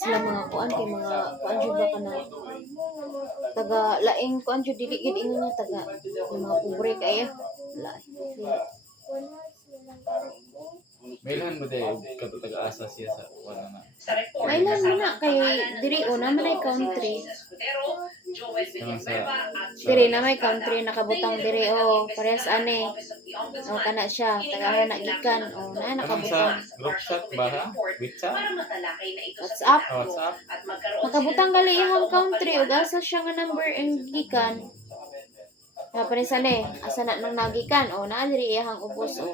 sila mga kuan kay mga kuan jud ba kanang taga laing kuan jud dili gid ingon nga taga yung mga pobre kay Mailan mo day kato taga-asa siya sa wala na. mailan mo na kay diri o naman ay country Kanang sa diri na may country nakabutang diri o parehas ane o kana siya tagahan na gikan o na kanang sa nakabutang group chat ba ha? WhatsApp? WhatsApp WhatsApp? makabutang gali iyang country ug asa siya nga number ang gikan na parehas ane asa na nang nagikan o naa diri iyang ubos o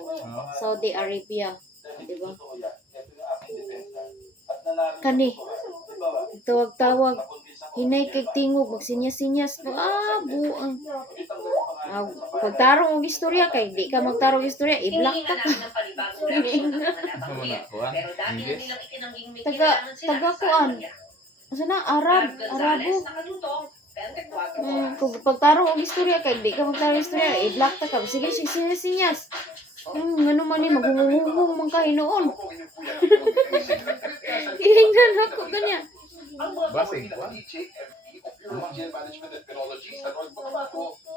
Saudi Arabia di ba kani tawag-tawag hinay kay tingog magsinyas-sinyas buang pagtarong og istorya kay di ka magtarong istorya i-block ka Ano mo na kuan? English? taga kuan asa na Arabo kung pagtarong og istorya kay di ka magtarong istorya i-block ka sige sinyas ngano man ni magungungong man ka hinuon hilingnan ako kanya Basig kuan?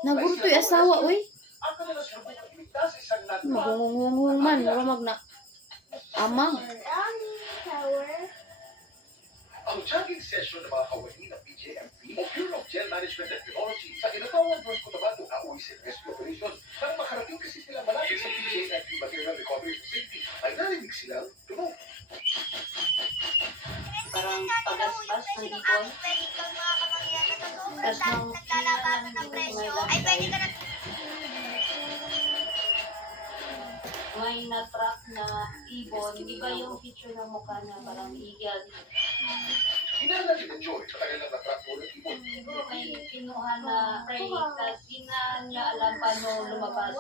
nagurtoy asawa oy magungungong man mura magna amang Ang jogging session ng mga kawani ng PJMP o Bureau of Gel Management and Technology sa Inatawang North Cotabato na Oasis Rescue Operation nang makarating kasi sila malapit sa PJMP Material Recovery Facility ay narinig silang tunog. Parang pagaspas ng ipon. Tapos naglalabasan ng presyo. Ay, pwede ka na. May na-trap na ibon. Di ba yung picture ng mukha niya parang igyan? Hinala ni Joy sa kanilang natrapo ng ibon. May kinuha na prey. Tapos di na niya alam paano lumabas.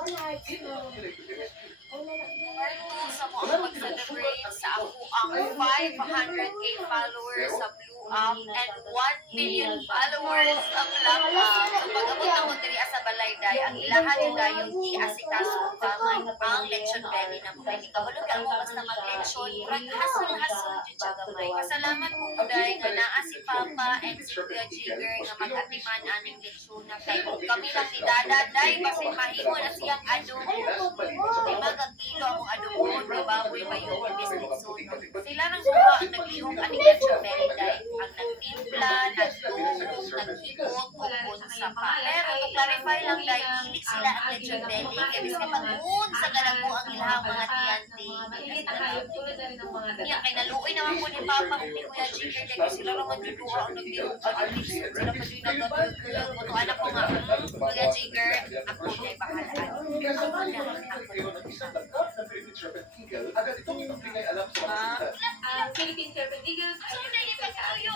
Sa mo ang mag-celebrate sa ako ang 500k followers sa Blue Up and 1 million followers sa Black Up. So pag-abot na mo diri sa Balayday, ang ilahan nila yung i-asikaso kamay ang lechon belly na mo. Kaya kabalo ka mo basta mag-lechon, murag hasul-hasul dyan siya gamay. Pasalamat po muday nga naa si Papa and si Kuya Jigger nga mag-atiman aning lechon na kay kami lang ni Dada, day basi mahimo na siyang adobo. Diba kilo akong adobo, bababoy ba yung business zone. Sila nang gumawa ang naglihong aning lechon belly day. Ang nagtimpla, nagtulog, nagkikot, ukon sa pa. Pero to clarify lang dahil hindi sila ang lechon belly. Kaya bis kapag sa ganang po ang ilahang mga tiyante. Kaya kay naluoy naman po ni Papa kung ni Kuya Jigger. Kaya sila naman yung duha ang naglihong adobo. Sila pa yung nagkakulugan. Kuto anak ko nga, Kuya Jigger, ako na'y bahalaan. Agad itong ibang pinay alam sa mga Philippine Serpent Eagles. So, naiipag kayo.